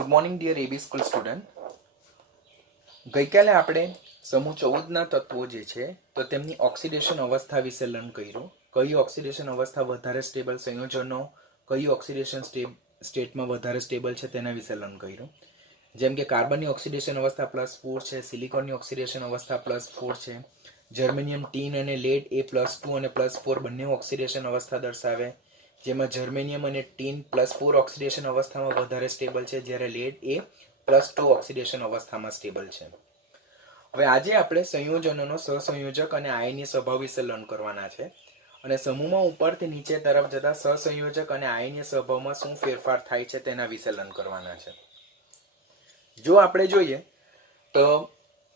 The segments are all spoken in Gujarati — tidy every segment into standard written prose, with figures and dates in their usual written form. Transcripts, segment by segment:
Good morning dear AB school student. ગઈકાલે આપણે સમૂહ 14ના તત્વો જે છે તો તેમની ઓક્સિડેશન અવસ્થા વિશે લર્ન કર્યું. કઈ ઓક્સિડેશન અવસ્થા વધારે સ્ટેબલ, સંયોજનો કઈ ઓક્સિડેશન સ્ટેટમાં વધારે સ્ટેબલ છે તેના વિશે લર્ન કર્યું. જેમ કે કાર્બનની ઓક્સિડેશન અવસ્થા +4 છે, સિલિકોનની ઓક્સિડેશન અવસ્થા +4 છે, જર્મેનિયમ, ટીન અને લેડ એ +2 અને +4 બંને ઓક્સિડેશન અવસ્થા દર્શાવે, જેમાં જર્મેનિયમ અને ટીન +4 ઓક્સિડેશન અવસ્થામાં વધારે સ્ટેબલ છે, જ્યારે લેડ એ +2 ઓક્સિડેશન અવસ્થામાં સ્ટેબલ છે. હવે આજે આપણે સંયોજનોનો સહસંયોજક અને આયનીય સ્વભાવ વિશે લર્ન કરવાના છે અને સમૂહમાં ઉપરથી નીચે તરફ જતા સહસંયોજક અને આયનીય સ્વભાવમાં શું ફેરફાર થાય છે તેના વિશે લર્ન કરવાના છે. જો આપણે જોઈએ તો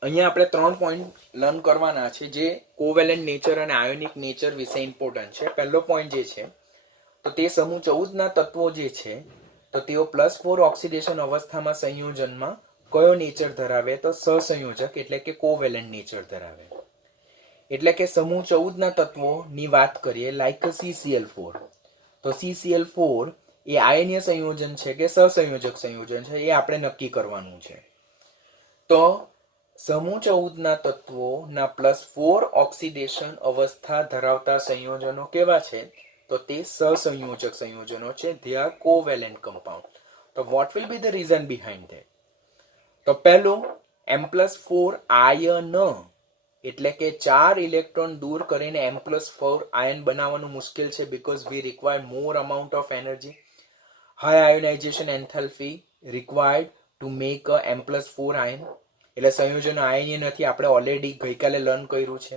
અહીંયા આપણે 3 પોઈન્ટ લર્ન કરવાના છે જે કોવેલેન્ટ નેચર અને આયોનિક નેચર વિશે ઇમ્પોર્ટન્ટ છે. પહેલો પોઈન્ટ જે છે તો તે સમૂહ 14ના તત્વો જે છે તો તેઓ +4 ઓક્સિડેશન અવસ્થામાં સંયોજનમાં કયો નેચર ધરાવે તો સહસંયોજક એટલે કે કોવેલેન્ટ નેચર ધરાવે. એટલે કે સમૂહ 14ના તત્વોની વાત કરીએ લાઈક CCl4 તો CCl4 એ આયનીય સંયોજન છે કે સહસંયોજક સંયોજન છે એ આપણે નક્કી કરવાનું છે. તો સમૂહ 14ના તત્વોના +4 ઓક્સિડેશન અવસ્થા ધરાવતા સંયોજનો કેવા છે તો તે સહસંયોજક સંયોજનો છે. they are covalent compound. તો what will be the reason behind that? તો પહેલું M+4 આયન એટલે કે 4 ઇલેક્ટ્રોન દૂર કરીને M+4 આયન બનાવવાનું મુશ્કેલ છે because we require more amount of energy. High ionization enthalpy required to make a M+4 ion. એટલે સંયોજનો આયનીય નથી, આપણે ઓલરેડી ગઈકાલે લર્ન કર્યું છે.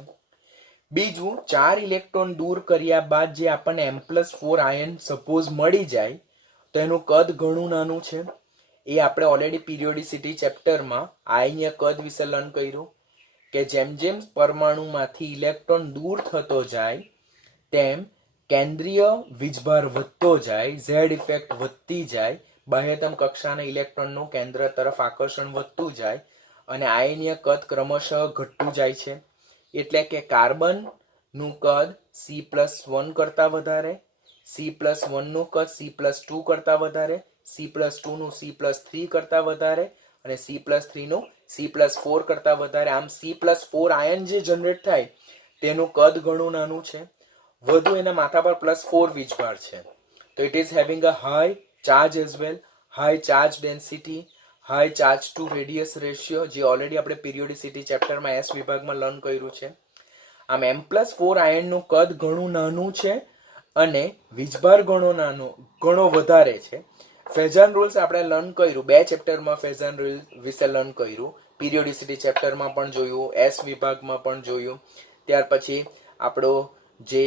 બીજું 4 ઇલેક્ટ્રોન દૂર કર્યા બાદ જે આપણને M+4 આયન સપોઝ મળી જાય તો એનું કદ ઘણું નાનું છે. એ આપણે ઓલરેડી પીરિયોડિસિટી ચેપ્ટરમાં આયનીય કદ વિશે લર્ન કર્યું કે જેમ જેમ પરમાણુમાંથી ઇલેક્ટ્રોન દૂર થતો જાય તેમ કેન્દ્રીય વીજભાર વધતો જાય, ઝેડ ઇફેક્ટ વધતી જાય, બાહ્યતમ કક્ષાના ઇલેક્ટ્રોનનું કેન્દ્ર તરફ આકર્ષણ વધતું જાય અને આયનીય કદ ક્રમશઃ ઘટતું જાય છે. એટલે કે કાર્બનનું કદ C+1 કરતાં વધારે, C+1 નું કદ C+2 કરતાં વધારે, C+2 નું C+3 કરતાં વધારે અને C+3 નું C+4 કરતાં વધારે. આમ C+4 આયન જે જનરેટ થાય તેનું કદ ઘણું નાનું છે. વધુ એના માથા પર +4 વીજભાર છે. તો it is having a high charge as well, high charge density, high charge to radius ratio, જે ઓલરેડી આપણે પીરિયોડિસિટી ચેપ્ટરમાં S વિભાગમાં લર્ન કર્યું છે. આમ M+4 આયનનું કદ ઘણું નાનું છે અને વીજભાર ઘણો વધારે છે. ફેઝન રૂલ્સ આપણે લર્ન કર્યું, 2 ચેપ્ટરમાં ફેઝન રૂલ વિશે લર્ન કર્યું, પીરિયોડિસિટી ચેપ્ટરમાં પણ જોયું, S વિભાગમાં પણ જોયું. ત્યાર પછી આપણો જે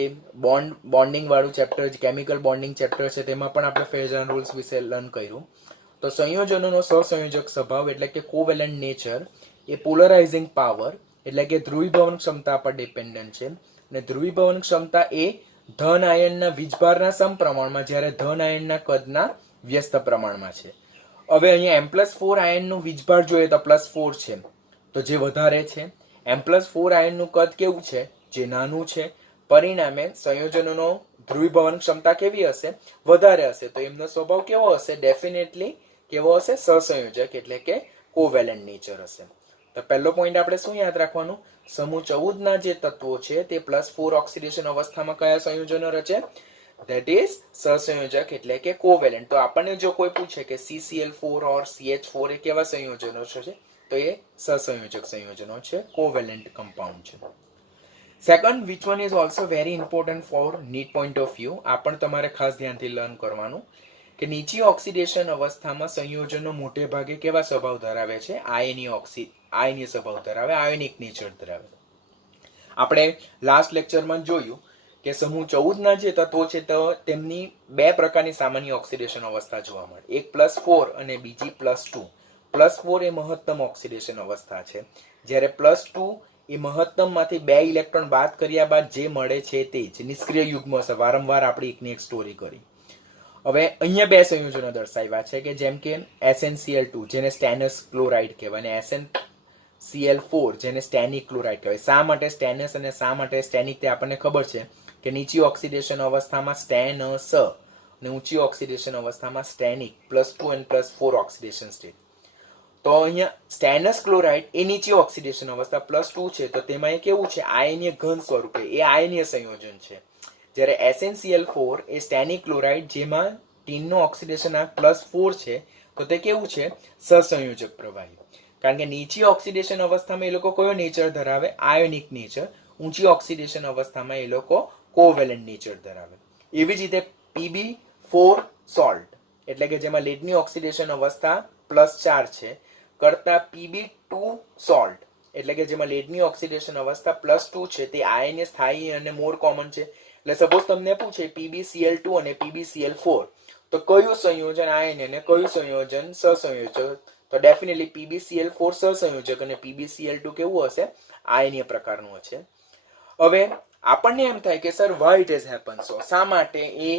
બોન્ડિંગ વાળું ચેપ્ટર, કેમિકલ બોન્ડિંગ ચેપ્ટર છે તેમાં પણ આપણે ફેઝન રૂલ્સ વિશે લર્ન કર્યું. તો સંયોજનોનો સહસંયોજક સ્વભાવ એટલે કે કોવેલેન્ટ નેચર એ પોલરાઇઝિંગ પાવર એટલે કે ધ્રુવીભવન ક્ષમતા પર ડિપેન્ડન્ટ છે. અને ધ્રુવીભવન ક્ષમતા એ ધન આયનના વીજભારના સમપ્રમાણમાં જ્યારે ધન આયનના કદના વ્યસ્ત પ્રમાણમાં છે. હવે અહીંયા M+4 આયનનું વીજભાર જોઈએ તો +4 છે તો જે વધારે છે. M+4 આયનનું કદ કેવું છે? જે નાનું છે. પરિણામે સંયોજનોનો ધ્રુવીભવન ક્ષમતા કેવી હશે? વધારે હશે. તો એમનો સ્વભાવ કેવો હશે? ડેફિનેટલી કેવો હશે? સહસંયોજક એટલે કે કોવેલેન્ટ નેચર હશે. તો પહેલો પોઈન્ટ આપણે શું યાદ રાખવાનું? સમૂહ 14ના જે તત્વો છે તે +4 ઓક્સિડેશન અવસ્થામાં કયા સંયોજનો રચે? ધેટ ઇઝ સહસંયોજક એટલે કે કોવેલેન્ટ. તો આપણને જો કોઈ પૂછે કે CCl4 ઓર CH4 એ કેવા સંયોજનો છે તો એ સહસંયોજક સંયોજનો છે, કોવેલેન્ટ કમ્પાઉન્ડ છે. Second, which one is also very important for NEET point of view, આ પણ તમારે ખાસ ધ્યાનથી લર્ન કરવાનું કે નીચી ઓક્સિડેશન અવસ્થામાં સંયોજનો મોટે ભાગે કેવા સ્વભાવ ધરાવે છે? આયનીય સ્વભાવ ધરાવે, આયોનિક નેચર ધરાવે. આપણે લાસ્ટ લેક્ચરમાં જોયું કે સમૂહ 14ના જે તત્વો છે તો તેમની 2 પ્રકારની સામાન્ય ઓક્સિડેશન અવસ્થા જોવા મળે, એક +4 અને બીજી +2. +4 એ મહત્તમ ઓક્સિડેશન અવસ્થા છે, જ્યારે +2 એ મહત્તમમાંથી 2 ઇલેક્ટ્રોન બાદ કર્યા બાદ જે મળે છે તે જ નિષ્ક્રિય યુગ્મ છે. વારંવાર આપણે એકની એક સ્ટોરી કરી. હવે અહીંયા 2 સંયોજનો દર્શાવ્યા છે કે જેમ કે SnCl2 જેને સ્ટેનસ ક્લોરાઇડ કહેવાય અને SnCl4 જેને સ્ટેનિક ક્લોરાઇડ કહેવાય. શા માટે સ્ટેનસ અને શા માટે સ્ટેનિક તે આપણને ખબર છે કે નીચી ઓક્સિડેશન અવસ્થામાં સ્ટેનસ ને ઊંચી ઓક્સિડેશન અવસ્થામાં સ્ટેનિક +2 અને +4 ઓક્સિડેશન સ્ટેટ. તો અહીંયા સ્ટેનસ ક્લોરાઇડ એ નીચી ઓક્સિડેશન અવસ્થા +2 છે, તો તેમાં એ કેવું છે, આયનીય ઘન સ્વરૂપે, એ આયનીય સંયોજન છે. જ્યારે SnCl4 એ સ્ટેનિક ક્લોરાઇડ જેમાં ટીનનો ઓક્સિડેશન +4 છે, તો તે કેવું છે, સહસંયોજક પ્રવાહી. કારણ કે નીચી ઓક્સિડેશન અવસ્થામાં એ લોકો કયો નેચર ધરાવે, આયોનિક નેચર. ઊંચી ઓક્સિડેશન અવસ્થામાં એ લોકો કોવેલેન્ટ નેચર ધરાવે. એવી જ રીતે Pb4 સોલ્ટ એટલે કે જેમાં લીડની ઓક્સિડેશન અવસ્થા +4 છે કરતા Pb2 સોલ્ટ એટલે કે જેમાં લીડની ઓક્સિડેશન અવસ્થા +2 છે, તે આયનીય સ્થાયી અને મોર કોમન છે. એટલે સપોઝ તમને પૂછે PbCl2 અને PbCl4, તો કયું સંયોજન આયન અને કયું સંયોજન સહસંયોજક, તો ડેફિનેટલી PbCl4 સહસંયોજક અને PbCl2 કેવું હશે, આયનીય પ્રકારનું હશે. હવે આપણને એમ થાય કે sir why it has happen, so શા માટે એ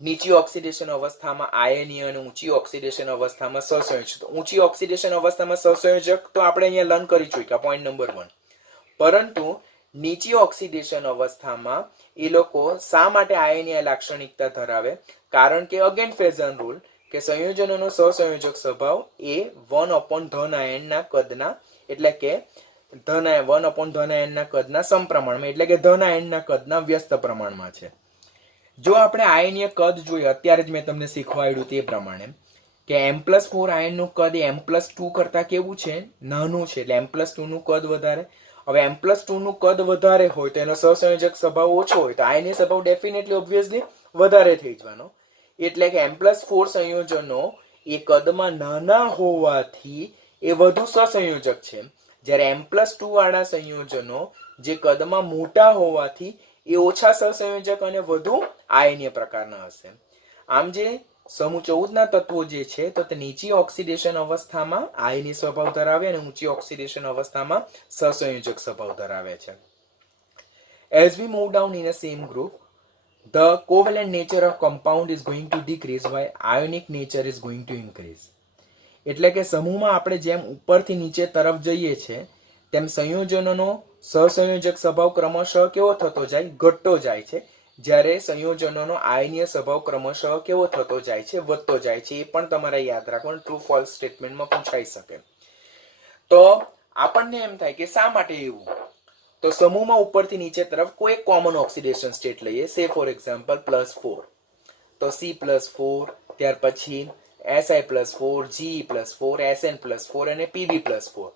નીચી ઓક્સિડેશન અવસ્થામાં આયનીય અને ઊંચી ઓક્સિડેશન અવસ્થામાં સહસંયોજક. ઊંચી ઓક્સિડેશન અવસ્થામાં સહસંયોજક તો આપણે અહીંયા લર્ન કરી ચૂક્યા, પોઈન્ટ નંબર 1. પરંતુ નીચી ઓક્સિડેશન અવસ્થામાં એ લોકો શા માટે આયનીય લાક્ષણિકતા ધરાવે, કારણ કે અગેન ફેઝન રૂલ કે સંયોજનોનો સહસંયોજક સ્વભાવ એ 1/ધન આયનના કદના એટલે કે ધન 1/ધન આયનના કદના સમપ્રમાણમાં એટલે કે ધન આયનના કદના વ્યસ્ત પ્રમાણમાં છે. જો આપણે આયનીય કદ જોઈએ, અત્યારે જ મેં તમને શીખવાડ્યું તે પ્રમાણે કે M+4 આયનનું કદ M+2 કરતા કેવું છે, નાનું છે, એટલે M+2 નું કદ વધારે. હવે M+2 નું કદ વધારે હોય તો એનો સહસંયોજક સ્વભાવ ઓછો હોય તો આયનીય સ્વભાવ ડેફિનેટલી ઓબ્વિયસલી વધારે થઈ જવાનો. એટલે કે M+4 સંયોજનો એ કદમાં નાના હોવાથી એ વધુ સહસંયોજક છે, જ્યારે M+2 વાળા સંયોજનો જે કદમાં મોટા હોવાથી એ ઓછા સહસંયોજક અને વધુ આયનીય પ્રકારના હશે. આમ જે સમૂહ 14 ના તત્વો જે છે, તો તે નીચી ઓક્સિડેશન અવસ્થામાં આયનીય સ્વભાવ ધરાવે અને ઊંચી ઓક્સિડેશન અવસ્થામાં સહસંયોજક સ્વભાવ ધરાવે છે. As we move down in a same group, the covalent nature of compound is going to decrease while ionic nature is going to increase. એટલે કે સમૂહમાં આપણે જેમ ઉપરથી નીચે તરફ જઈએ છીએ તેમ સંયોજનોનો સહસંયોજક સ્વભાવ ક્રમશઃ કેવો થતો જાય, ઘટતો જાય છે, જ્યારે સંયોજનોનો આયનીય સ્વભાવ ક્રમશઃ કેવો થતો જાય છે, વધતો જાય છે. એ પણ તમારે યાદ રાખવાનું, ટ્રુ ફોલ્સ સ્ટેટમેન્ટમાં પૂછાઈ શકે. તો આપણને એમ થાય કે શા માટે એવું, તો સમૂહમાં ઉપરથી નીચે તરફ કોઈ કોમન ઓક્સિડેશન સ્ટેટ લઈએ, સે ફોર એક્ઝામ્પલ +4, તો C+4, ત્યાર પછી Si+4, Ge+4, Sn+4 અને Pb+4.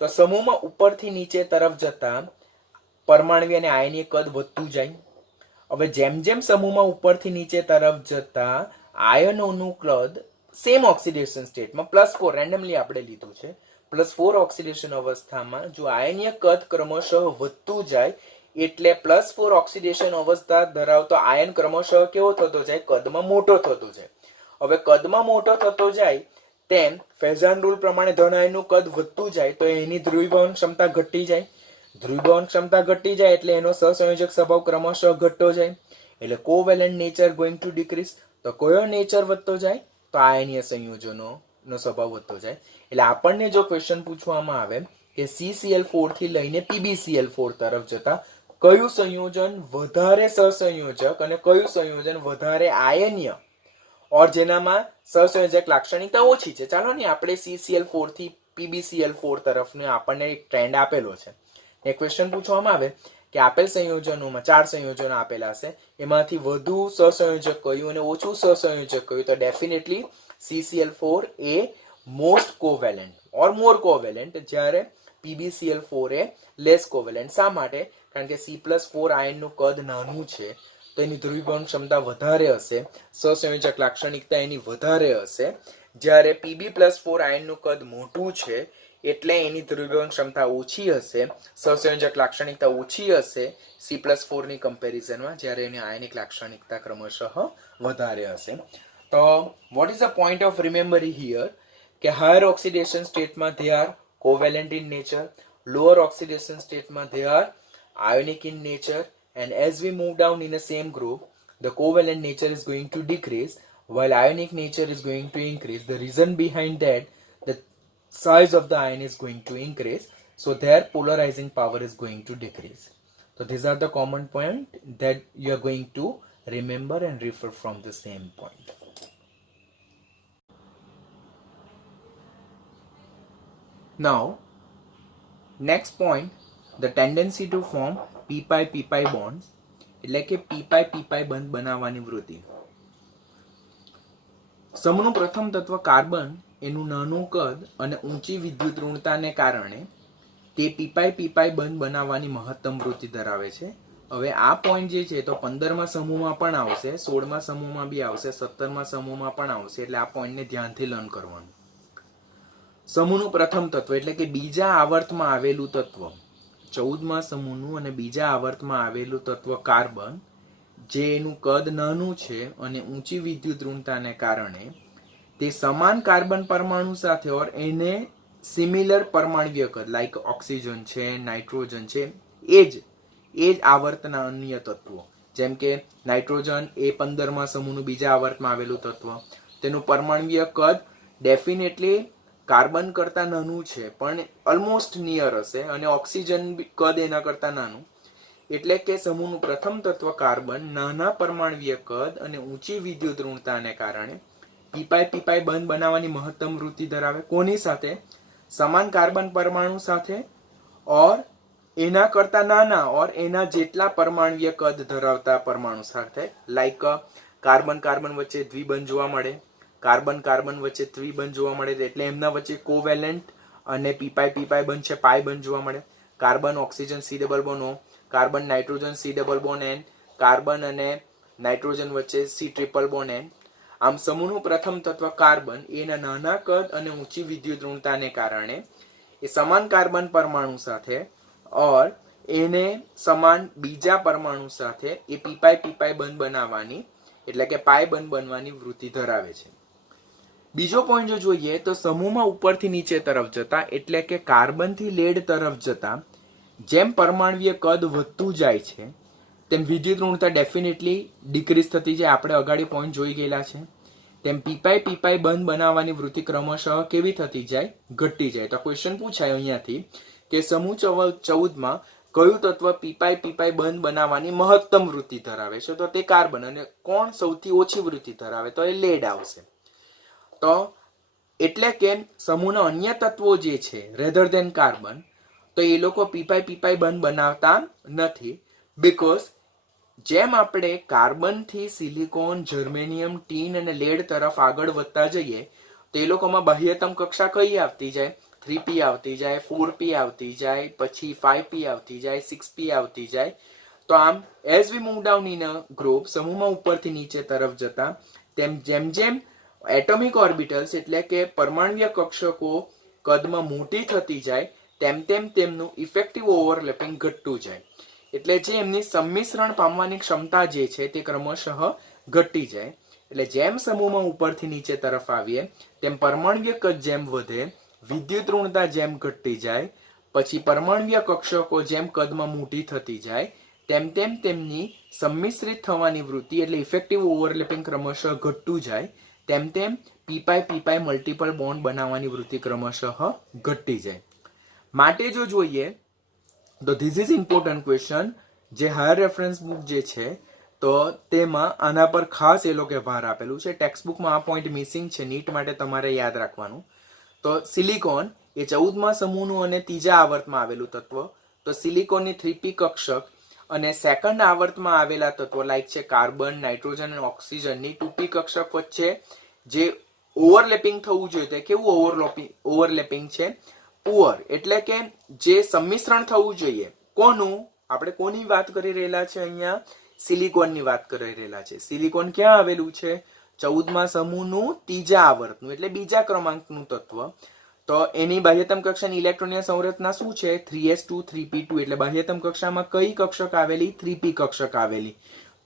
તો સમૂહમાં ઉપરથી નીચે તરફ જતા પરમાણ્વીય અને આયનીય કદ વધતું જાય. હવે જેમ જેમ સમૂહમાં ઉપરથી નીચે તરફ જતા આયનોનું કદ સેમ ઓક્સિડેશન સ્ટેટમાં +4 રેન્ડમલી આપણે લીધું છે, +4 ઓક્સિડેશન અવસ્થામાં જો આયનીય કદ ક્રમશઃ વધતું જાય એટલે +4 ઓક્સિડેશન અવસ્થા ધરાવતો આયન ક્રમશઃ કેવો થતો જાય, કદમાં મોટો થતો જાય. હવે કદમાં મોટો થતો જાય તેમ ફેઝન રૂલ પ્રમાણે ધન આયનનું કદ વધતું જાય તો એની ધ્રુવીભવન ક્ષમતા ઘટી જાય. ધ્રુવીભવન ક્ષમતા ઘટી જાય એટલે એનો સહસંયોજક સ્વભાવ ક્રમશઃ ઘટતો જાય, એટલે covalent nature going to decrease. તો કયો નેચર વધતો જાય, તો આયનીય સંયોજનોનો સ્વભાવ વધતો જાય. એટલે આપણને જો ક્વેશ્ચન પૂછવામાં આવે કે CCl4 થી લઈને PbCl4 તરફ જતા કયું સંયોજન વધારે સહસંયોજક અને કયું સંયોજન વધારે આયનીય, ઓર જેનામાં સહસંયોજક લાક્ષણિકતા ઓછી છે, ચાલો ને આપણે CCl4 થી PbCl4 તરફનો આપણને એક ટ્રેન્ડ આપેલો છે. એ ક્વેશ્ચન પૂછવામાં આવે કે આપેલ સંયોજનોમાં 4 સંયોજનો આપેલા હશે, એમાંથી વધુ સહસંયોજક કયું અને ઓછું સહસંયોજક કયું, તો ડેફિનેટલી CCl4 એ મોસ્ટ કોવેલેન્ટ ઓર મોર કોવેલેન્ટ, જ્યારે PbCl4 એ લેસ કોવેલેન્ટ. શા માટે, કારણ કે C+4 આયનનું કદ નાનું છે તો એની ધ્રુવીભવન ક્ષમતા વધારે હશે, સહસંયોજક લાક્ષણિકતા એની વધારે હશે, જ્યારે Pb+4 આયનનું કદ મોટું છે એટલે એની ધ્રુવીભવન ક્ષમતા ઓછી હશે, સહસંયોજક લાક્ષણિકતા ઓછી હશે C+4 ની કમ્પેરિઝનમાં, જ્યારે એની આયનિક લાક્ષણિકતા ક્રમશઃ વધારે હશે. તો what is the point of remembering here, કે હાયર ઓક્સિડેશન સ્ટેટમાં they are covalent in nature, lower oxidation stateમાં they are ionic in nature, and as we move down in the same group the covalent nature is going to decrease while ionic nature is going to increase. The reason behind that, the size of the ion is going to increase, so their polarizing power is going to decrease. So these are the common point that you are going to Remember and refer from the same point. Now, next point, the tendency to form p-pi bonds, એટલે કે p-pi બંધ બનાવવાની વૃત્તિ. સમૂહનું પ્રથમ તત્વ કાર્બન એનું નાનું કદ અને ઊંચી વિદ્યુત ઋણતાને કારણે તે p-pi બંધ બનાવવાની મહત્તમ વૃત્તિ ધરાવે છે. હવે આ પોઈન્ટ જે છે તો 15મા સમૂહમાં પણ આવશે, 16મા સમૂહમાં બી આવશે, 17મા સમૂહમાં પણ આવશે, એટલે આ પોઈન્ટને ધ્યાનથી લર્ન કરવાનું. સમૂહનું પ્રથમ તત્વ એટલે કે બીજા આવર્તમાં આવેલું તત્વ, 14મા સમૂહનું અને બીજા આવર્તમાં આવેલું તત્વ કાર્બન, જે એનું કદ નાનું છે અને ઊંચી વિદ્યુત ઋણતાને કારણે તે સમાન કાર્બન પરમાણુ સાથે ઓર એને સિમિલર પરમાણ્વીય કદ લાઈક ઓક્સિજન છે, નાઇટ્રોજન છે, એ જ આવર્તના અન્ય તત્વો, જેમ કે નાઇટ્રોજન એ 15મા સમૂહનું બીજા આવર્તમાં આવેલું તત્વ, તેનું પરમાણ્વીય કદ ડેફિનેટલી કાર્બન કરતા નાનું છે પણ ઓલમોસ્ટ નિયર હશે, અને ઓક્સિજન કદ એના કરતા નાનું, એટલે કે સમૂહનું પ્રથમ તત્વ કાર્બન નાના પરમાણ્વીય કદ અને ઊંચી વિદ્યુત ઋણતાને કારણે p-pi બંધ બનાવવાની મહત્તમ વૃત્તિ ધરાવે. કોની સાથે? સમાન કાર્બન પરમાણુ સાથે ઓર એના કરતા નાના ઓર એના જેટલા પરમાણ્વીય કદ ધરાવતા પરમાણુ સાથે, લાઈક કાર્બન કાર્બન વચ્ચે દ્વિબંધ જોવા મળે, કાર્બન કાર્બન વચ્ચે ત્રિબંધ જોવા મળે, એટલે એમના વચ્ચે કોવેલેન્ટ અને p-pi બંધ છે, પાઈ બંધ જોવા મળે. Carbon oxygen C double bond O, carbon nitrogen C double bond N, carbon અને નાઇટ્રોજન વચ્ચે C ટ્રિપલ બોન્ડ N. આમ સમૂહનું પ્રથમ તત્વ કાર્બન એના નાના કદ અને ઊંચી વિદ્યુત ઋણતાને કારણે એ સમાન કાર્બન પરમાણુ સાથે ઓર એને સમાન બીજા પરમાણુ સાથે એ p-pi બંધ બનાવવાની એટલે કે પાઈ બંધ બનવાની વૃત્તિ ધરાવે છે. બીજો પોઈન્ટ જો જોઈએ તો સમૂહમાં ઉપરથી નીચે તરફ જતા એટલે કે કાર્બનથી લેડ તરફ જતા જેમ પરમાણ્વીય કદ વધતું જાય છે તેમ વિદ્યુત ઋણતા ડેફિનેટલી ડિક્રીઝ થતી જાય. આપણે અગાડી પોઈન્ટ જોઈ ગયેલા છે તેમ p-pi બંધ બનાવવાની વૃત્તિ ક્રમશઃ કેવી થતી જાય? ઘટતી જાય. તો ક્વેશ્ચન પૂછાય અહીંયાથી કે સમૂહ 14માં કયું તત્વ p-pi બંધ બનાવવાની મહત્તમ વૃત્તિ ધરાવે છે? તો તે કાર્બન. અને કોણ સૌથી ઓછી વૃત્તિ ધરાવે? તો એ લેડ આવશે. તો એટલે કે સમૂહના અન્ય તત્વો જે છે રેધર ધેન કાર્બન, તો એ લોકો p-pi બંધ બનાવતા નથી, બીકોઝ જેમ આપણે કાર્બનથી સિલિકોન, જર્મેનિયમ, ટીન અને લેડ તરફ આગળ વધતા જઈએ તો એ લોકોમાં બાહ્યતમ કક્ષા કઈ આવતી જાય? 3p આવતી જાય, 4p આવતી જાય, પછી 5p આવતી જાય, 6p આવતી જાય. તો આમ as V move down in a group, સમૂહમાં ઉપરથી નીચે તરફ જતા તેમ જેમ જેમ એટોમિક ઓર્બિટલ્સ એટલે કે પરમાણ્વીય કક્ષકો કદમાં મોટી થતી જાય તેમ તેમ તેમનું ઇફેક્ટિવ ઓવરલેપિંગ ઘટતું જાય. એટલે જે એમની સંમિશ્રણ પામવાની ક્ષમતા જે છે તે ક્રમશઃ ઘટી જાય. એટલે જેમ સમૂહમાં ઉપરથી નીચે તરફ આવીએ તેમ પરમાણ્વીય કદ જેમ વધે, વિદ્યુત ઋણતા જેમ ઘટતી જાય, પછી પરમાણ્વીય કક્ષકો જેમ કદમાં મોટી થતી જાય તેમ તેમ તેમની સંમિશ્રિત થવાની વૃત્તિ એટલે ઇફેક્ટિવ ઓવરલેપિંગ ક્રમશઃ ઘટતું જાય, તેમ તેમ p-pi મલ્ટિપલ બોન્ડ બનાવવાની વૃત્તિ ક્રમશઃ ઘટતી જાય. માટે જો જોઈએ તો ધીસ ઇઝ ઇમ્પોર્ટન્ટ ક્વેશ્ચન, જે હાયર રેફરન્સ બુક જે છે તો તેમાં આના પર ખાસ એ લોકો ભાર આપેલું છે. ટેક્સ્ટ બુકમાં આ પોઈન્ટ મિસિંગ છે, નીટ માટે તમારે યાદ રાખવાનું. તો સિલિકોન એ 14મા સમૂહનું અને ત્રીજા આવર્તમાં આવેલું તત્વ. તો સિલિકોનની 3p કક્ષક અને સેકન્ડ આવર્તમાં આવેલા તત્વો લાઈક છે કાર્બન, નાઇટ્રોજન અને ઓક્સિજનની 2p કક્ષક વચ્ચે જે ઓવરલેપિંગ થવું જોઈએ તે કેવું ઓવરલેપિંગ છે? પુઅર. એટલે કે જે સંમિશ્રણ થવું જોઈએ કોનું? આપણે કોની વાત કરી રહેલા છે અહીંયા? સિલિકોનની વાત કરી રહેલા છે. સિલિકોન ક્યાં આવેલું છે? 14મા સમૂહનું ત્રીજા આવર્તનું એટલે બીજા ક્રમાંકનું તત્વ. તો એની બાહ્યતમ કક્ષાની ઇલેક્ટ્રોનીય સંરચના શું છે? 3s2 3p2. એટલે બાહ્યતમ કક્ષામાં કઈ કક્ષક આવેલી? 3p કક્ષક આવેલી.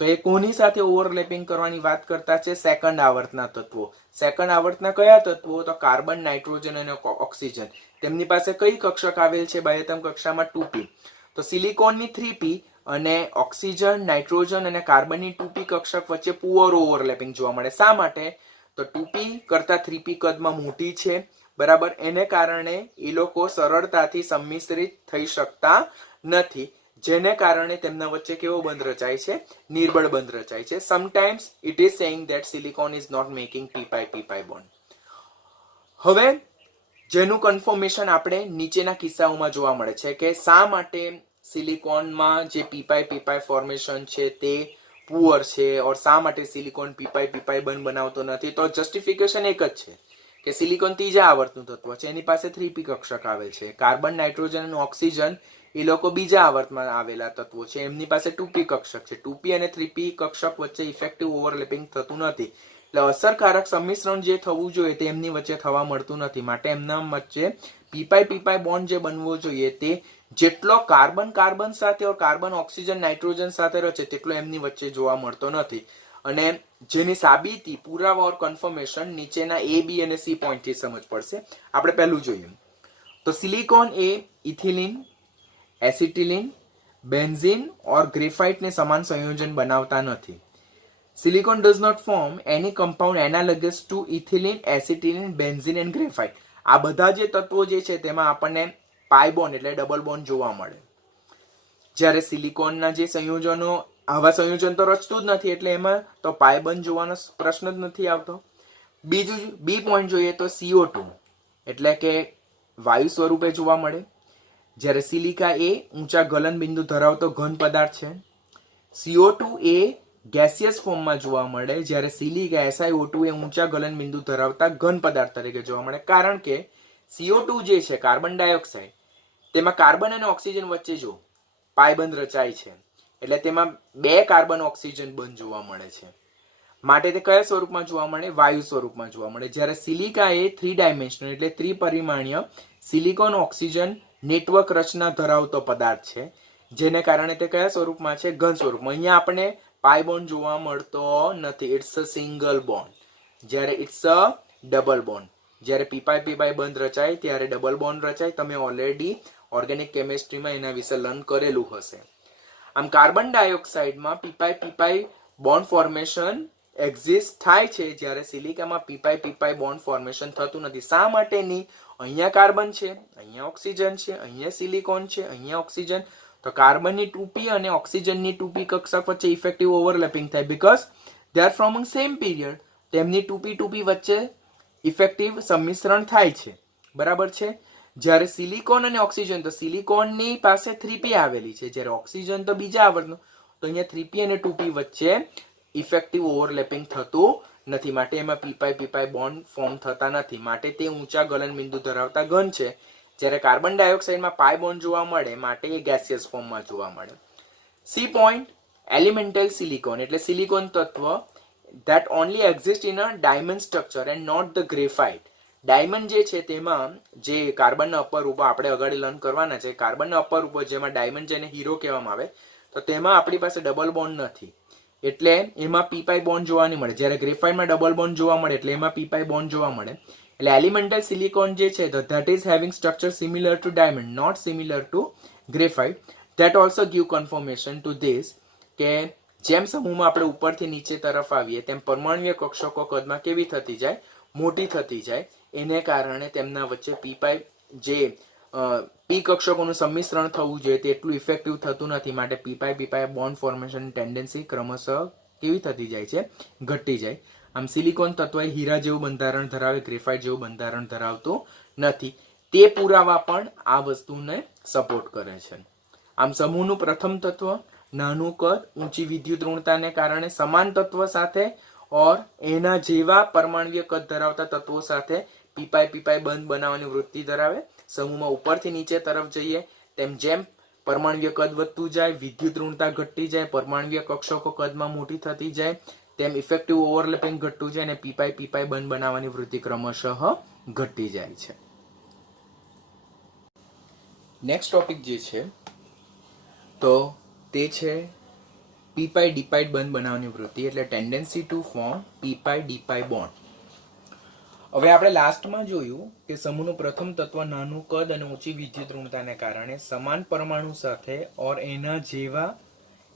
તો એ કોની સાથે ઓવરલેપિંગ કરવાની વાત કરતા છે? સેકન્ડ આવર્તના તત્વો. સેકન્ડ આવર્તના કયા તત્વો? તો કાર્બન, નાઇટ્રોજન અને ઓક્સિજન. તેમની પાસે કઈ કક્ષક આવેલ છે બાહ્યતમ કક્ષામાં? 2p. તો સિલિકોનની 3p અને ઓક્સિજન, નાઇટ્રોજન અને કાર્બનની 2p કક્ષક વચ્ચે પુઅર ઓવરલેપિંગ જોવા મળે. શા માટે? તો 2p કરતા 3p કદમાં મોટી છે, બરાબર, એને કારણે એ લોકો સરળતાથી સંમિશ્રિત થઈ શકતા નથી. જેને કારણે તેમના વચ્ચે કેવો બંધ રચાય છે? નિર્બળ બંધ રચાય છે. Sometimes it is saying that silicon is not making p pi bond. હવે જેનું કન્ફર્મેશન આપણે નીચેના કિસ્સાઓમાં જોવા મળે છે કે શા માટે સિલિકોનમાં જે પી પાઈ ફોર્મેશન છે તે પુઅર છે, ઓર શા માટે સિલિકોન પી પાઈ બંધ બનાવતો નથી. તો જસ્ટિફિકેશન એક જ છે કે સિલિકોન ત્રીજા આવર્તનું તત્વ છે, એની પાસે 3p કક્ષક આવેલ છે. કાર્બન, નાઇટ્રોજન અને ઓક્સિજન એ લોકો બીજા આવર્તમાં આવેલા તત્વો છે, એમની પાસે 2p કક્ષક છે. 2p અને 3p કક્ષક વચ્ચે ઇફેક્ટિવ ઓવરલેપિંગ થતું નથી, એટલે અસરકારક સંમિશ્રણ જે થવું જોઈએ તે એમની વચ્ચે થવા મળતું નથી. માટે એમના વચ્ચે પી પાઈ બોન્ડ જે બનવો જોઈએ તે જેટલો કાર્બન સાથે ઓર કાર્બન ઓક્સિજન નાઇટ્રોજન સાથે રચે તેટલો એમની વચ્ચે જોવા મળતો નથી. અને જેની સાબિતી, પુરાવા ઓર કન્ફર્મેશન નીચેના A, B અને C પોઈન્ટ થી સમજ પડશે. આપણે પહેલું જોઈએ તો સિલિકોન એ ઇથિલિન, એસિટિલિન, બેન્ઝીન ઓર ગ્રેફાઇટ ને સમાન સંયોજન બનાવતા નથી. Silicon does not form any compound analogous to ethylene, acetylene, benzene and graphite. આ બધા જે તત્વો જે છે તેમાં આપણને પાઈ બોન્ડ એટલે ડબલ બોન્ડ જોવા મળે. જ્યારે સિલિકોનના જે સંયોજનો, આવા સંયોજન તો રચતું જ નથી, એટલે એમાં તો પાઈ બોન્ડ જોવાનો પ્રશ્ન જ નથી આવતો. બીજું બી પોઈન્ટ જોઈએ તો CO2 એટલે કે વાયુ સ્વરૂપે જોવા મળે, જ્યારે સિલિકા એ ઊંચા ગલન બિંદુ ધરાવતો ઘન પદાર્થ છે. CO2 એ ગેસિયસ ફોર્મમાં જોવા મળે, જ્યારે સિલિકા SiO2 એ ઊંચા ગલન બિંદુ ધરાવતા ઘન પદાર્થ તરીકે જોવા મળે. કારણ કે CO2 જે છે કાર્બન ડાયોક્સાઇડ, તેમાં કાર્બન અને ઓક્સિજન વચ્ચે જો પાઈ બંધ રચાય છે, એટલે તેમાં 2 કાર્બન ઓક્સિજન બંધ જોવા મળે છે. માટે તે કયા સ્વરૂપમાં જોવા મળે? વાયુ સ્વરૂપમાં જોવા મળે. જ્યારે સિલિકા એ 3 ડાયમેન્શનલ એટલે ત્રિપરિમાણીય સિલિકોન ઓક્સિજન નેટવર્ક રચના ધરાવતો પદાર્થ છે, જેને કારણે તે કયા સ્વરૂપમાં છે? ઘન સ્વરૂપમાં. અહીંયા આપણે પાઈ બોન્ડ જોવા મળતો નથી. ઇટ્સ અ સિંગલ બોન્ડ, જ્યારે ઇટ્સ અ ડબલ બોન્ડ. જ્યારે પી પાઈ બંધ રચાય ત્યારે ડબલ બોન્ડ રચાય. તમે ઓલરેડી ઓર્ગેનિક કેમિસ્ટ્રીમાં એના વિશે લર્ન કરેલું હશે. આમ કાર્બન ડાયોક્સાઇડમાં પી પાઈ બોન્ડ ફોર્મેશન એક્ઝિસ્ટ થાય છે, જ્યારે સિલિકામાં પી પાઈ બોન્ડ ફોર્મેશન થતું નથી. શા માટેની? અહીંયા કાર્બન છે, અહીંયા ઓક્સિજન છે, અહીંયા સિલિકોન છે, અહીંયા ઓક્સિજન. તો કાર્બનની 2p અને ઓક્સિજનની 2p કક્ષક વચ્ચે ઇફેક્ટિવ ઓવરલેપિંગ થાય, because they are from same period. તેમની 2p વચ્ચે ઇફેક્ટિવ સંમિશ્રણ થાય છે, બરાબર છે. જ્યારે સિલિકોન અને ઓક્સિજન, તો સિલિકોનની પાસે 3p આવેલી છે, જ્યારે ઓક્સિજન તો બીજા આવર્તનું, તો અહીંયા 3p અને 2p વચ્ચે ઇફેક્ટિવ ઓવરલેપિંગ થતું નથી. માટે એમાં પી પાઈ બોન્ડ ફોર્મ થતા નથી. માટે તે ઊંચા ગલન બિંદુ ધરાવતા ઘન છે. જ્યારે કાર્બન ડાયોક્સાઇડમાં પાઈ બોન્ડ જોવા મળે, માટે એ ગેસિયસ ફોર્મમાં જોવા મળે. સી પોઈન્ટ એલિમેન્ટલ સિલિકોન એટલે સિલિકોન તત્વ that only exist in a diamond structure and not the graphite. Diamond જે છે તેમાં જે કાર્બનના અપર ઉપર આપણે અગાડી લર્ન કરવાના છે, કાર્બનના અપર ઉપર જેમાં ડાયમંડ જેને હીરો કહેવામાં આવે, તો તેમાં આપણી પાસે ડબલ બોન્ડ નથી, એટલે એમાં પી પાઈ બોન્ડ જોવા નહીં મળે. જ્યારે ગ્રેફાઇટમાં ડબલ બોન્ડ જોવા મળે, એટલે એમાં પી પાઈ બોન્ડ જોવા મળે. એટલે એલિમેન્ટલ સિલિકોન જે છે that is having structure similar to diamond, not similar to graphite. That also give confirmation to this કે જેમ સમૂહમાં આપણે ઉપરથી નીચે તરફ આવીએ તેમ પરમાણ્વીય કક્ષકો કદમાં કેવી થતી જાય? મોટી થતી જાય. એને કારણે તેમના વચ્ચે પી પાઈ જે પી કક્ષકોનું સંમિશ્રણ થવું જોઈએ તેટલું ઇફેક્ટિવ થતું નથી. માટે પી પાઈ બોન્ડ ફોર્મેશન ટેન્ડન્સી ક્રમશઃ કેવી થતી જાય છે? ઘટી જાય. આમ સિલિકોન તત્વ હીરા જેવું બંધારણ ધરાવે, ગ્રેફાઇટ જેવું બંધારણ ધરાવતું નથી. તે પુરાવા પણ આ વસ્તુને સપોર્ટ કરે છે. આમ સમૂહનું પ્રથમ તત્વ નાનું કદ, ઊંચી વિદ્યુત ઋણતાને કારણે સમાન તત્વ સાથે ઓર એના જેવા પરમાણ્વીય કદ ધરાવતા તત્વો સાથે પી પાઈ બંધ બનાવવાની વૃત્તિ ધરાવે. સમૂહમાં ઉપરથી નીચે તરફ જઈએ તેમ જેમ પરમાણ્વીય કદ વધતું જાય, વિદ્યુત ઋણતા ઘટતી જાય, પરમાણ્વીય કક્ષકો કદમાં મોટી થતી જાય, તેમ ઇફેક્ટિવ ઓવરલેપિંગ ઘટતું જાય અને પી પાઈ બંધ બનાવવાની વૃત્તિ ક્રમશઃ ઘટતી જાય છે. નેક્સ્ટ ટોપિક જે છે તો તે છે પી પાઈ બંધ બનાવવાની વૃત્તિ, એટલે ટેન્ડન્સી ટુ ફોર્મ પી પાઈ બોન્ડ. હવે આપણે લાસ્ટમાં જોયું કે સમૂહનું પ્રથમ તત્વ નાનું કદ અને ઊંચી વિદ્યુત ઋણતાને કારણે સમાન પરમાણુ સાથે ઓર એના જેવા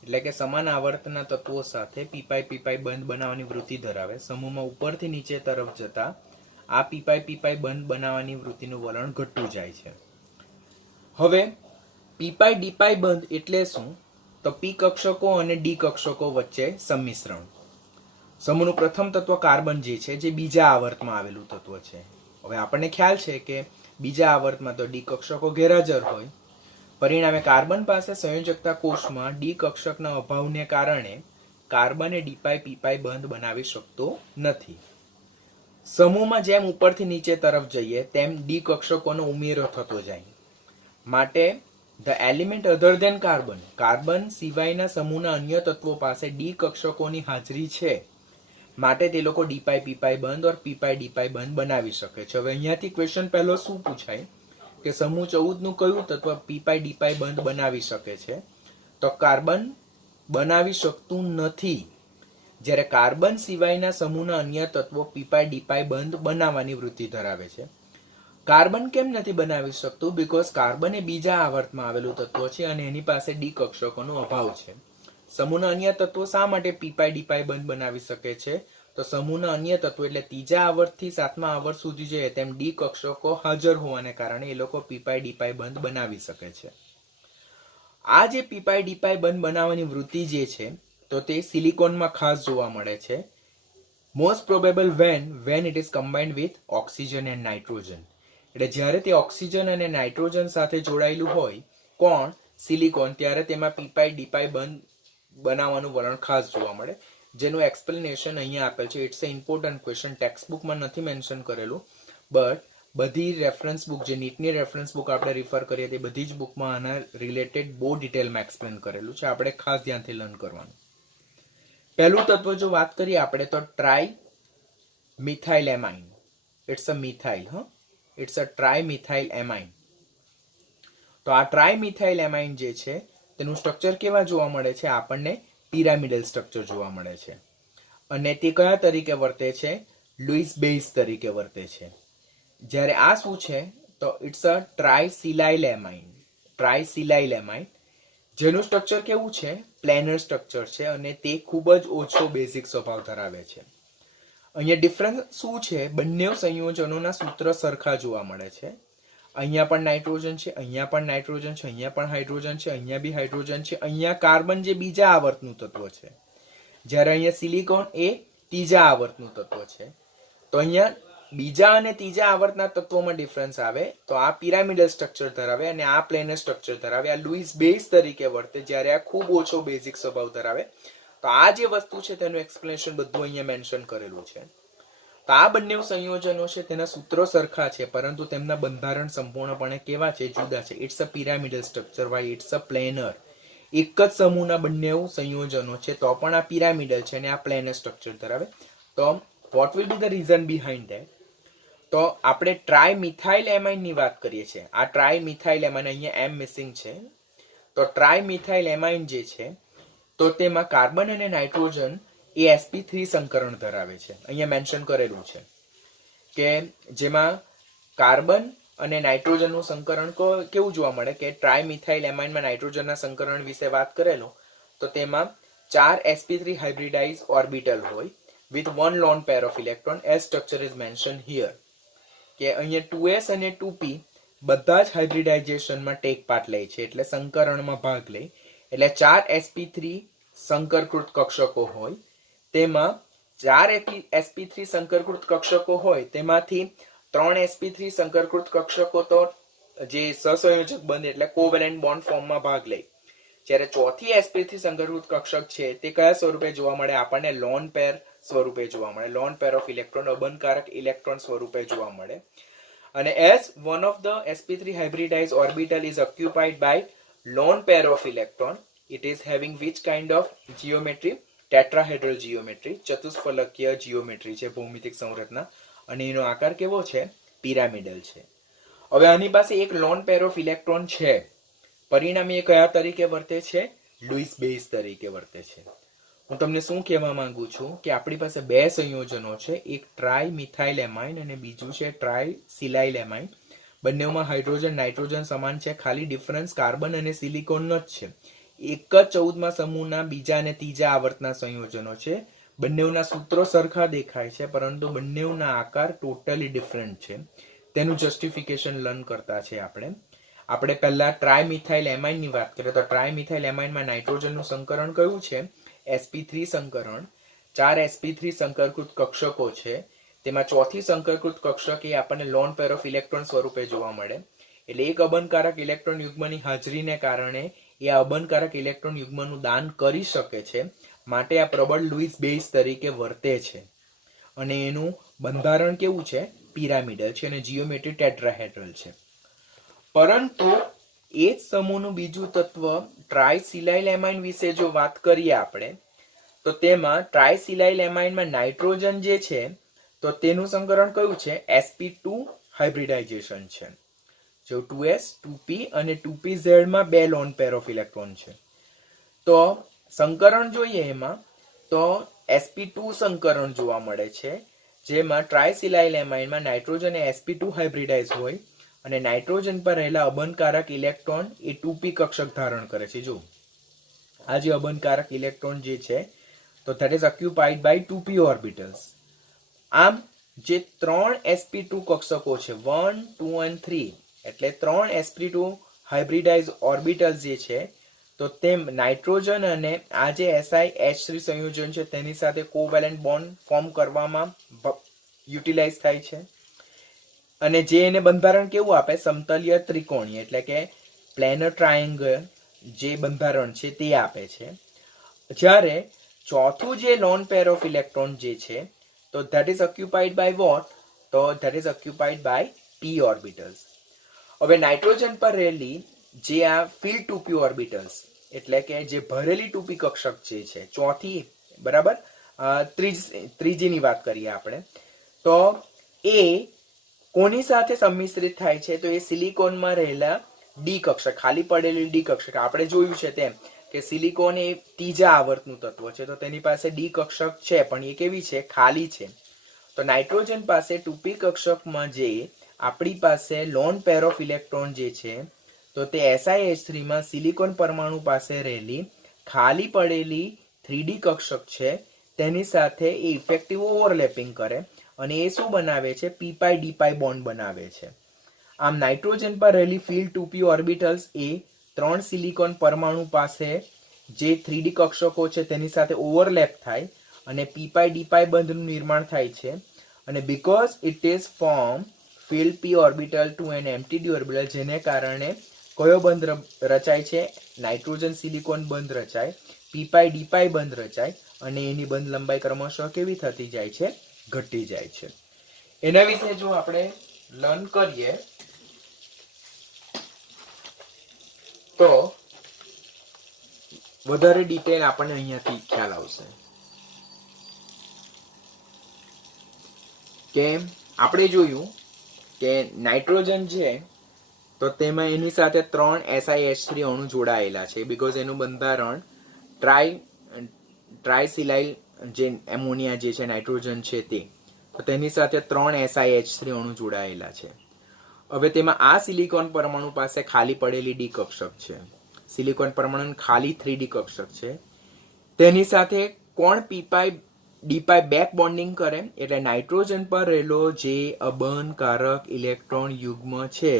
એટલે કે સમાન આવર્તના તત્વો સાથે પી પાઈ બંધ બનાવવાની વૃત્તિ ધરાવે. સમૂહમાં ઉપરથી નીચે તરફ જતા આ પી પાઈ બંધ બનાવવાની વૃત્તિનું વલણ ઘટતું જાય છે. હવે પી પાઈ ડી પાઈ બંધ એટલે શું? તો પી કક્ષકો અને ડી કક્ષકો વચ્ચે સંમિશ્રણ. સમૂહનું પ્રથમ તત્વ કાર્બન જે છે, જે બીજા આવર્તમાં આવેલું તત્વ છે. હવે આપણને ખ્યાલ છે કે બીજા આવર્તમાં તો ડી કક્ષકો ગેરહાજર હોય. પરિણામે કાર્બન પાસે સંયોજકતા કોષમાં ડી કક્ષકના અભાવને કારણે કાર્બન એ ડી પાઈ પી પાઈ બંધ બનાવી શકતો નથી. સમૂહમાં જેમ ઉપરથી નીચે તરફ જઈએ તેમ ડી કક્ષકોનો ઉમેરો થતો જાય. માટે the element other than carbon, carbon સિવાયના સમૂહના અન્ય તત્વો પાસે ડી કક્ષકોની હાજરી છે, માટે તે લોકો ડી પાઈ પી પાઈ બંધ ઓર પી પાઈ ડી પાઈ બંધ બનાવી શકે છે. હવે અહીંયાથી ક્વેશ્ચન પહેલો શું પૂછાય કે સમૂહ 14 નું કયું તત્વ પી પાઈ ડી પાઈ બંધ બનાવી શકે છે? તો કાર્બન બનાવી શકતું નથી. જ્યારે કાર્બન સિવાયના સમૂહના અન્ય તત્વો પી પાઈ ડી પાઈ બંધ બનાવવાની વૃત્તિ ધરાવે છે. કાર્બન કેમ નથી બનાવી શકતું? બીકોઝ કાર્બન એ બીજા આવર્તમાં આવેલું તત્વ છે અને એની પાસે ડી કક્ષકોનો અભાવ છે. સમૂહના અન્ય તત્વો શા માટે પી પાઈ ડી પાઈ બંધ બનાવી શકે છે? તો સમૂહના અન્ય તત્વો એટલે ત્રીજા આવર્તથી સાતમા આવર્ત સુધી જોઈએ તેમ ડી કક્ષકો હાજર હોવાને કારણે એ લોકો પી પાઈ ડી પાઈ બંધ બનાવી શકે છે. આ જે પી પાઈ ડી પાઈ બંધ બનાવવાની વૃત્તિ જે છે તો તે સિલિકોનમાં ખાસ જોવા મળે છે. Most probable when it is combined with oxygen and nitrogen. એટલે જ્યારે તે ઓક્સિજન અને નાઇટ્રોજન સાથે જોડાયેલું હોય, કોણ? સિલિકોન, ત્યારે તેમાં પી પાઈ ડી પાઈ બંધ બનાવવાનું વલણ ખાસ જોવા મળે, જેનું એક્સપ્લેનેશન અહીંયા આપેલ છે. It's a important question. Text બુકમાં નથી મેન્શન કરેલું, બટ બધી રેફરન્સ બુક, જે નીટની રેફરન્સ બુક આપણે રિફર કરીએ તે બધી જ બુકમાં આના રિલેટેડ બહુ ડિટેલમાં એક્સપ્લેન કરેલું છે. આપણે ખાસ ધ્યાનથી લર્ન કરવાનું. પહેલું તત્વ જો વાત કરીએ આપણે તો trimethylamine. It's a methyl, it's a trimethylamine. તો આ ટ્રાય મિથાઇલ એમાઇન જે છે તેનું સ્ટ્રક્ચર કેવા જોવા મળે છે? આપણને પિરામિડલ સ્ટ્રક્ચર જોવા મળે છે. અને તે કયા તરીકે વર્તે છે? લુઇસ બેઝ તરીકે વર્તે છે. જ્યારે આ શું છે તો ઇટ્સ અ ટ્રાયસિલાઇલ એમાઇન. ટ્રાયસિલાઇલ એમાઇન જેનું સ્ટ્રક્ચર કેવું છે? પ્લેનર સ્ટ્રક્ચર છે અને તે ખૂબ જ ઓછો બેઝિક સ્વભાવ ધરાવે છે. અહીંયા ડિફરન્સ શું છે? બંને સંયોજનોના સૂત્ર સરખા જોવા મળે છે. અહીંયા પણ નાઇટ્રોજન છે, અહીંયા પણ નાઇટ્રોજન છે, અહીંયા પણ હાઇડ્રોજન છે, અહીંયા બી હાઇડ્રોજન છે, અહીંયા કાર્બન જે બીજા આવર્તનું તત્વ છે, જ્યારે અહીંયા સિલિકોન એ ત્રીજા આવર્તનું તત્વ છે. તો અહીંયા બીજા અને ત્રીજા આવર્તના તત્વોમાં ડિફરન્સ આવે તો આ પિરામિડલ સ્ટ્રક્ચર ધરાવે અને આ પ્લેનર સ્ટ્રક્ચર ધરાવે. આ લુઇસ બેઝ તરીકે વર્તે, જ્યારે આ ખૂબ ઓછો બેઝિક સ્વભાવ ધરાવે. તો આ જે વસ્તુ છે તેનું એક્સપ્લેનેશન બધું અહીંયા મેન્શન કરેલું છે. તો આ બંને સંયોજનો છે તેના સૂત્રો સરખા છે, પરંતુ તેમના બંધારણ સંપૂર્ણપણે કેવા છે? જુદા છે. It's a pyramidal structure, why it's a planar. એક જ સમૂહના બંને સંયોજનો છે તો પણ આ પિરામિડલ છે અને આ પ્લેનર સ્ટ્રક્ચર ધરાવે. તો what will be the reason behind that? તો આપણે ટ્રાય મિથાઇલ એમાઇન ની વાત કરીએ છીએ. આ ટ્રાય મિથાઇલ એમાઇન, અહીંયા એમ મિસિંગ છે. તો ટ્રાય મિથાઇલ એમાઇન જે છે તો તેમાં કાર્બન અને નાઇટ્રોજન એ sp3 સંકરણ ધરાવે છે. અહીંયા મેન્શન કરેલું છે કે જેમાં કાર્બન અને નાઇટ્રોજનનું સંકરણ કેવું જોવા મળે કે ટ્રાય મિથાઇલ એમાઇનમાં નાઇટ્રોજનના સંકરણ વિશે વાત કરેલું તો તેમાં 4 sp3 હાઇબ્રિડાઇઝ ઓર્બિટલ હોય with one lone pair of electron as structure is mentioned here. કે અહીંયા 2s અને 2p બધા જ હાઇબ્રિડાઇઝેશનમાં ટેક પાર્ટ લે છે, એટલે સંકરણમાં ભાગ લે. એટલે 4 sp3 સંકરકૃત કક્ષકો હોય, તેમાં 4 sp3 સંકરકૃત કક્ષકો હોય તેમાંથી 3 sp3 સંકરકૃત કક્ષકો તો જે સહસંયોજક બંધ એટલે કોવેલેન્ટ બોન્ડ ફોર્મમાં ભાગ લે. જ્યારે ચોથી sp3 સંકરકૃત કક્ષક છે તે કયા સ્વરૂપે જોવા મળે? આપણને લોન પેર સ્વરૂપે જોવા મળે. લોન પેર ઓફ ઇલેક્ટ્રોન, અબંધકારક ઇલેક્ટ્રોન સ્વરૂપે જોવા મળે. અને as one of the sp3 hybridized orbital is occupied by lone pair of electron, it is having which kind of geometry? Tetrahedral geometry, ચતુષ્ફલકીય જીઓમેટ્રી છે, ભૌમિતિક સંરચના, અને એનો આકાર કેવો છે? પિરામિડલ છે. હવે આની પાસે એક લોન પેર ઓફ ઇલેક્ટ્રોન છે, પરિણામે એ કયા તરીકે વર્તે છે? લુઇસ બેઝ તરીકે વર્તે છે. હું તમને શું કહેવા માંગુ છું કે આપણી પાસે બે સંયોજનો છે, એક ટ્રાય મિથાઇલ એમાઇન અને બીજું છે ટ્રાય સિલાઇલ એમાઇન. બંનેમાં હાઇડ્રોજન નાઇટ્રોજન સમાન છે, ખાલી ડિફરન્સ કાર્બન અને સિલિકોનનો જ છે. એક જ 14મા સમૂહના બીજા અને ત્રીજા આવર્તના સંયોજનો છે. બંનેના સૂત્રો સરખા દેખાય છે, પરંતુ બંનેના આકાર ટોટલી ડિફરન્ટ છે. તેનું જસ્ટિફિકેશન લર્ન કરતા છે આપણે. આપણે પહેલા ટ્રાયમિથાઇલ એમાઇનની વાત કરીએ તો ટ્રાયમિથાઇલ એમાઇનમાં નાઇટ્રોજનનું સંકરણ કયું છે? sp3 સંકરણ. 4 sp3 સંકરકૃત કક્ષકો છે, તેમાં ચોથી સંકરકૃત કક્ષક એ આપણને લોન પેર ઓફ ઇલેક્ટ્રોન સ્વરૂપે જોવા મળે. એટલે એક અબનકારક ઇલેક્ટ્રોન યુગ્મની હાજરીને કારણે એ અબનકારક ઇલેક્ટ્રોન યુગ્મનું દાન કરી શકે છે, માટે આ પ્રબળ લુઈસ બેઝ તરીકે વર્તે છે. અને એનું બંધારણ કેવું છે? પિરામિડલ છે અને જીઓમેટ્રી ટેટ્રાહેડ્રલ છે. પરંતુ એ જ સમૂહનું બીજું તત્વ ટ્રાયસિલાઇલ એમાઇન વિશે જો વાત કરીએ આપણે, તો તેમાં ટ્રાયસિલાઇલ એમાઇનમાં નાઇટ્રોજન જે છે તો તેનું સંકરણ કયું છે? sp2 હાઇબ્રિડાઇઝેશન છે. જો 2s 2p અને 2pz માં 2 લોન પેર ઓફ ઇલેક્ટ્રોન છે. તો સંકરણ જોઈએ એમાં તો sp2 સંકરણ જોવા મળે છે, જેમાં ટ્રાયસિલાઇલ એમાઇનમાં નાઇટ્રોજન એ sp2 હાઇબ્રિડાઇઝ હોય અને નાઇટ્રોજન પર રહેલા અબનકારક ઇલેક્ટ્રોન એ 2p કક્ષક ધારણ કરે છે. જો આ જે અબનકારક ઇલેક્ટ્રોન જે છે તો that is occupied by 2p orbitals. આમ જે 3 sp2 કક્ષકો છે 1 2 and 3 એટલે 3 sp2 હાઇબ્રિડાઇઝ ઓર્બિટલ્સ જે છે તો તેમ નાઇટ્રોજન અને આ જે SiH3 સંયોજન છે તેની સાથે કોવેલેન્ટ બોન્ડ ફોર્મ કરવામાં યુટિલાઇઝ થાય છે. અને જે એને બંધારણ કેવું આપે? સમતલીય ત્રિકોણીય એટલે કે પ્લેનર ટ્રાયેંગલ જે બંધારણ છે તે આપે છે. જ્યારે ચોથું જે લોન પેર ઓફ ઇલેક્ટ્રોન જે છે તો that is occupied by what? તો that is occupied by p orbitals. હવે નાઇટ્રોજન પર રહેલી જે આ ફિલ 2p ઓર્બિટલ્સ એટલે કે જે ભરેલી 2p કક્ષક જે છે ચોથી, બરાબર, ત્રીજીની વાત કરીએ આપણે, તો એ કોની સાથે સંમિશ્રિત થાય છે? તો એ સિલિકોનમાં રહેલા ડી કક્ષક, ખાલી પડેલી ડી કક્ષક. આપણે જોયું છે તેમ કે સિલિકોન એ ત્રીજા આવર્તનું તત્વ છે, તો તેની પાસે ડી કક્ષક છે, પણ એ કેવી છે? ખાલી છે. તો નાઇટ્રોજન પાસે 2p કક્ષકમાં જે આપણી પાસે લોન પેર ઓફ ઇલેક્ટ્રોન જે છે તો તે SiH3 માં સિલિકોન પરમાણુ પાસે રહેલી ખાલી પડેલી 3d કક્ષક છે તેની સાથે એ ઇફેક્ટિવ ઓવરલેપિંગ કરે અને એ શું બનાવે છે? p d બોન્ડ બનાવે છે. આમ નાઇટ્રોજન પર રહેલી ફિલ 2p ઓર્બિટલ્સ એ 3 સિલિકોન પરમાણુ પાસે જે 3d કક્ષકો છે તેની સાથે ઓવરલેપ થાય અને p d બંધનું નિર્માણ થાય છે. અને because it is form fill p orbital to an empty d orbital, જેને કારણે કયો બંધ રચાય છે? નાઇટ્રોજન સિલિકોન બંધ રચાય, p d બંધ રચાય અને એની બંધ લંબાઈ ક્રમશઃ કેવી થતી જાય છે? ઘટી જાય છે. એના વિશે જો આપણે લર્ન કરીએ તો વધારે ડિટેલ આપણને અહીંયાથી ખ્યાલ આવશે કે આપણે જોયું કે નાઇટ્રોજન છે તો તેમાં એની સાથે 3 SiH3 અણુ જોડાયેલા છે, બીકોઝ એનું બંધારણ ટ્રાયસિલાઇલ જે એમોનિયા જે છે નાઇટ્રોજન છે તે, તો તેની સાથે 3 SiH3 અણુ જોડાયેલા છે. હવે તેમાં આ સિલિકોન પરમાણુ પાસે ખાલી પડેલી ડી કક્ષક છે, સિલિકોન પરમાણુ ખાલી 3d કક્ષક છે, તેની સાથે કોણ p d બેક બોન્ડિંગ કરે? એટલે નાઇટ્રોજન પર રહેલો જે અબનકારક ઇલેક્ટ્રોન યુગ્મ છે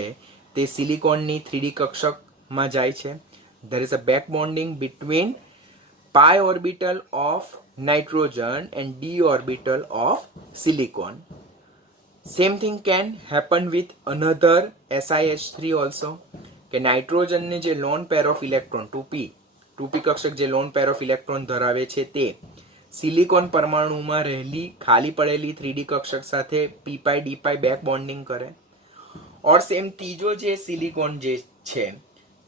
તે સિલિકોનની 3d કક્ષકમાં જાય છે. there is a back bonding between pi orbital of nitrogen and d orbital of silicon. Same thing can happen with another SiH3 also, કે નાઇટ્રોજનને જે loan pair of electron 2p કક્ષક જે લોન પેર ઓફ ઇલેક્ટ્રોન ધરાવે છે તે સિલિકોન પરમાણુમાં રહેલી ખાલી પડેલી 3d કક્ષક સાથે p d બેક બોન્ડિંગ કરે. ઓર સેમ ત્રીજો જે સિલિકોન જે છે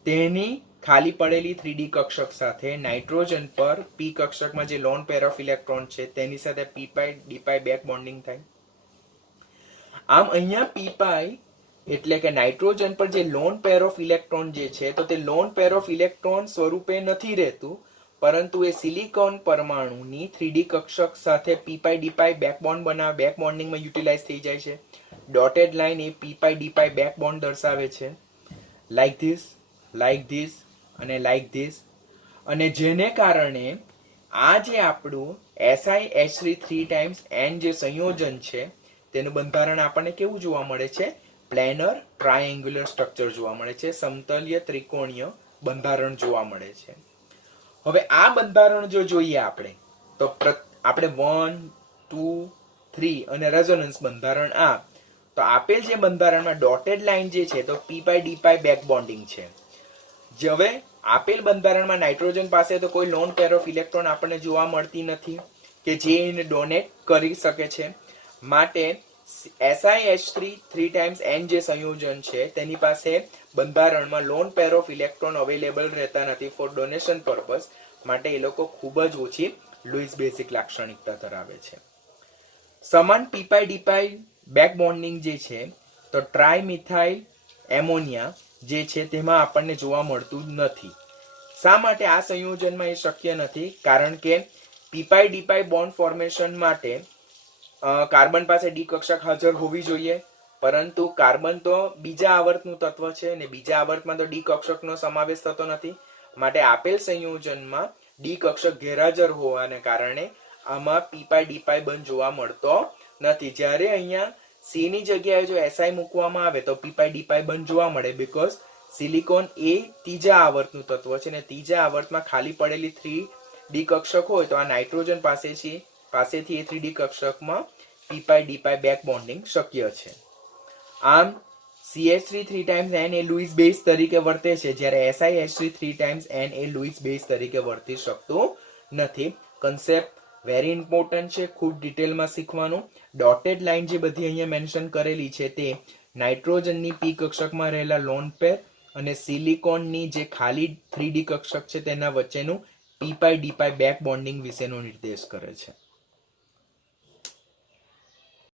તેની ખાલી પડેલી 3d કક્ષક સાથે નાઇટ્રોજન પર p કક્ષકમાં જે લોન પેર ઓફ ઇલેક્ટ્રોન છે તેની સાથે p d બેક બોન્ડિંગ થાય. આમ અહીંયા p એટલે કે નાઇટ્રોજન પર જે લોન પેર ઓફ ઇલેક્ટ્રોન જે છે તો તે લોન પેર ઓફ ઇલેક્ટ્રોન સ્વરૂપે નથી રહેતું, પરંતુ એ સિલિકોન પરમાણુની 3d કક્ષક સાથે p d બેક બોન્ડ બનાવે, બેક બોન્ડિંગમાં યુટિલાઇઝ થઈ જાય છે. ડોટેડ લાઇન એ p d બેક બોન્ડ દર્શાવે છે, લાઈક ધીસ અને લાઈક ધીસ. અને જેને કારણે આ જે આપણું SiH3 3 ટાઈમ્સ n જે સંયોજન છે તેનું બંધારણ આપણને કેવું જોવા મળે છે? પ્લેનર ટ્રાયેંગ્યુલર સ્ટ્રક્ચર જોવા મળે છે, સમતલીય ત્રિકોણીય બંધારણ જોવા મળે છે. હવે આ બંધારણ જો જોઈએ આપણે તો આપણે 1, 2, 3 અને રેઝોનન્સ બંધારણ આ તો આપેલ જે બંધારણમાં ડોટેડ લાઈન જે છે તો p પાઈ d પાઈ બેક બોન્ડિંગ છે. જે હવે આપેલ બંધારણમાં નાઇટ્રોજન પાસે તો કોઈ લોન પેર ઓફ ઇલેક્ટ્રોન આપણને જોવા મળતી નથી કે જે એને ડોનેટ કરી શકે છે. માટે SiH3 3 ટાઈમ્સ n જે સંયોજન છે તેની પાસે બંધારણમાં loan pair of electron available રહેતા નથી ફોર ડોનેશન પર્પઝ. માટે એ લોકો ખૂબ જ ઓછી લુઈસ બેઝિક લાક્ષણિકતા ધરાવે છે. સમાન p પાઈ d પાઈ બેક બોન્ડિંગ જે છે તો ટ્રાયમિથાઇલ એમોનિયા જે છે તેમાં આપણને જોવા મળતું નથી. શા માટે આ સંયોજનમાં એ શક્ય નથી? કારણ કે p પાઈ d પાઈ બોન્ડ ફોર્મેશન માટે કાર્બન પાસે ડી કક્ષક હાજર હોવી જોઈએ, પરંતુ કાર્બન તો બીજા આવર્તનું તત્વ છે અને બીજા આવર્તમાં તો ડી કક્ષકનો સમાવેશ થતો નથી. માટે આપેલ સંયોજનમાં ડી કક્ષક ગેરહાજર હોવાને કારણે આમાં p પાઈ d પાઈ બંધ જોવા મળતો નથી. જ્યારે અહીંયા C ની જગ્યાએ જો Si મૂકવામાં આવે તો p પાઈ d પાઈ બંધ જોવા મળે, બીકોઝ સિલિકોન એ ત્રીજા આવર્તનું તત્વ છે અને ત્રીજા આવર્તમાં ખાલી પડેલી 3D કક્ષક હોય તો આ નાઇટ્રોજન પાસેથી એ 3D કક્ષકમાં p પાઈ d પાઈ બેક બોન્ડિંગ શક્ય છે. આમ CH3 3 ટાઈમ્સ n એ લુઈસ બેઝ તરીકે વર્તે છે, જ્યારે SiH3 3 ટાઈમ્સ n એ લુઈસ બેઝ તરીકે વર્તી શકતું નથી. કન્સેપ્ટ વેરી ઇમ્પોર્ટન્ટ છે, ખૂબ ડિટેલમાં શીખવાનું. ડોટેડ લાઈન જે બધી અહીંયા મેન્શન કરેલી છે તે નાઇટ્રોજનની p કક્ષકમાં રહેલા લોન પેર અને સિલિકોનની જે ખાલી 3D કક્ષક છે તેના વચ્ચેનું p પાઈ d પાઈ બેક બોન્ડિંગ વિશેનો નિર્દેશ કરે છે.